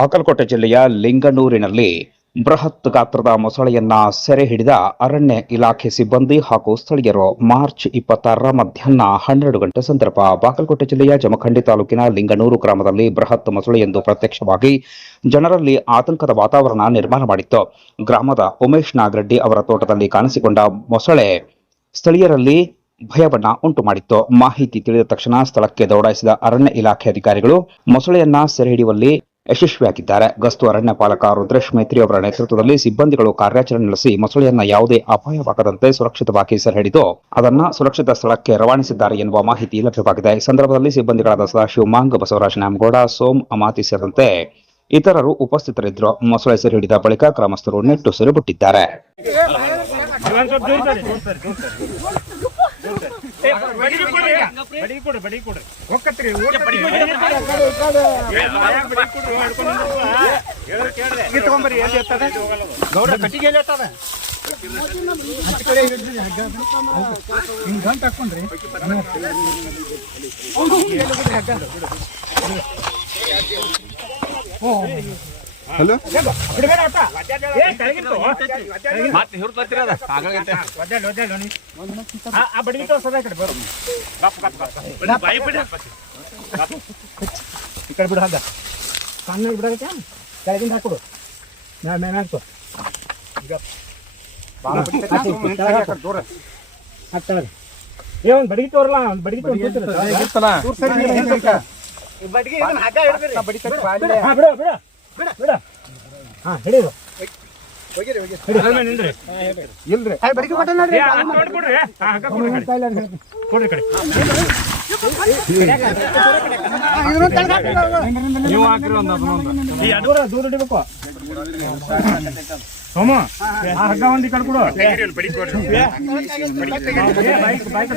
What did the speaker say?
ಬಾಗಲಕೋಟೆ ಜಿಲ್ಲೆಯ ಲಿಂಗನೂರಿನಲ್ಲಿ ಬೃಹತ್ ಗಾತ್ರದ ಮೊಸಳೆಯನ್ನ ಸೆರೆ ಹಿಡಿದ ಅರಣ್ಯ ಇಲಾಖೆ ಸಿಬ್ಬಂದಿ ಹಾಗೂ ಸ್ಥಳೀಯರು. ಮಾರ್ಚ್ 26 ಮಧ್ಯಾಹ್ನ 12 ಗಂಟೆ ಸಂದರ್ಭ ಬಾಗಲಕೋಟೆ ಜಿಲ್ಲೆಯ ಜಮಖಂಡಿ ತಾಲೂಕಿನ ಲಿಂಗನೂರು ಗ್ರಾಮದಲ್ಲಿ ಬೃಹತ್ ಮೊಸಳೆಯೊಂದು ಪ್ರತ್ಯಕ್ಷವಾಗಿ ಜನರಲ್ಲಿ ಆತಂಕದ ವಾತಾವರಣ ನಿರ್ಮಾಣ ಮಾಡಿತ್ತು. ಗ್ರಾಮದ ಉಮೇಶ್ ನಾಗರೆಡ್ಡಿ ಅವರ ತೋಟದಲ್ಲಿ ಕಾಣಿಸಿಕೊಂಡ ಮೊಸಳೆ ಸ್ಥಳೀಯರಲ್ಲಿ ಭಯವನ್ನ ಉಂಟು ಮಾಡಿತ್ತು. ಮಾಹಿತಿ ತಿಳಿದ ತಕ್ಷಣ ಸ್ಥಳಕ್ಕೆ ದೌಡಾಯಿಸಿದ ಅರಣ್ಯ ಇಲಾಖೆ ಅಧಿಕಾರಿಗಳು ಮೊಸಳೆಯನ್ನ ಸೆರೆ ಹಿಡಿಯುವಲ್ಲಿ ಯಶಸ್ವಿಯಾಗಿದ್ದಾರೆ. ಗಸ್ತು ಅರಣ್ಯ ಪಾಲಕ ರುದ್ರೇಶ್ ಮೈತ್ರಿ ಅವರ ನೇತೃತ್ವದಲ್ಲಿ ಸಿಬ್ಬಂದಿಗಳು ಕಾರ್ಯಾಚರಣೆ ನಡೆಸಿ ಮೊಸಳೆಯನ್ನ ಯಾವುದೇ ಅಪಾಯವಾಗದಂತೆ ಸುರಕ್ಷಿತವಾಗಿ ಸೆರೆ ಹಿಡಿದು ಅದನ್ನ ಸುರಕ್ಷಿತ ಸ್ಥಳಕ್ಕೆ ರವಾನಿಸಿದ್ದಾರೆ ಎನ್ನುವ ಮಾಹಿತಿ ಲಭ್ಯವಾಗಿದೆ. ಈ ಸಂದರ್ಭದಲ್ಲಿ ಸಿಬ್ಬಂದಿಗಳಾದ ಸದಾಶಿವ ಮಾಂಗ್, ಬಸವರಾಜ ನ್ಯಾಮಗೌಡ, ಸೋಮ್ ಅಮಾತಿ ಸೇರಿದಂತೆ ಇತರರು ಉಪಸ್ಥಿತರಿದ್ದರು. ಮೊಸಳೆ ಸೆರೆ ಹಿಡಿದ ಬಳಿಕ ಗ್ರಾಮಸ್ಥರು ನಿಟ್ಟುಸಿರು ಬಿಟ್ಟಿದ್ದಾರೆ. ಹಲೋ ಈ ಕಡೆ ಬಿಡು, ಹಗ್ಗ ಕಾಣ್ನಾಗ ಬಿಡಾಗತ್ತೆ, ಕೆಳಗಿಂದ ಹಾಕೊಡು, ಮ್ಯಾಲ ಹಾಕ್ತು. ಈಗ ಹಾಕ್ತಾಳೆ. ಏ ಒಂದು ಬಡಗಿ ತೋರಲ್ಲ, ಒಂದು ಬಡಗಿ ಬಿಡ. ಹಾ ಹಿಡಿದು ಇಲ್ರಿ ದೂರ ಹಿಡಿಬೇಕು. ಸೋಮ ಆ ಹಗ್ಗ ಒಂದು ಈ ಕಡೆ ಕೊಡು. ಬೈಕ್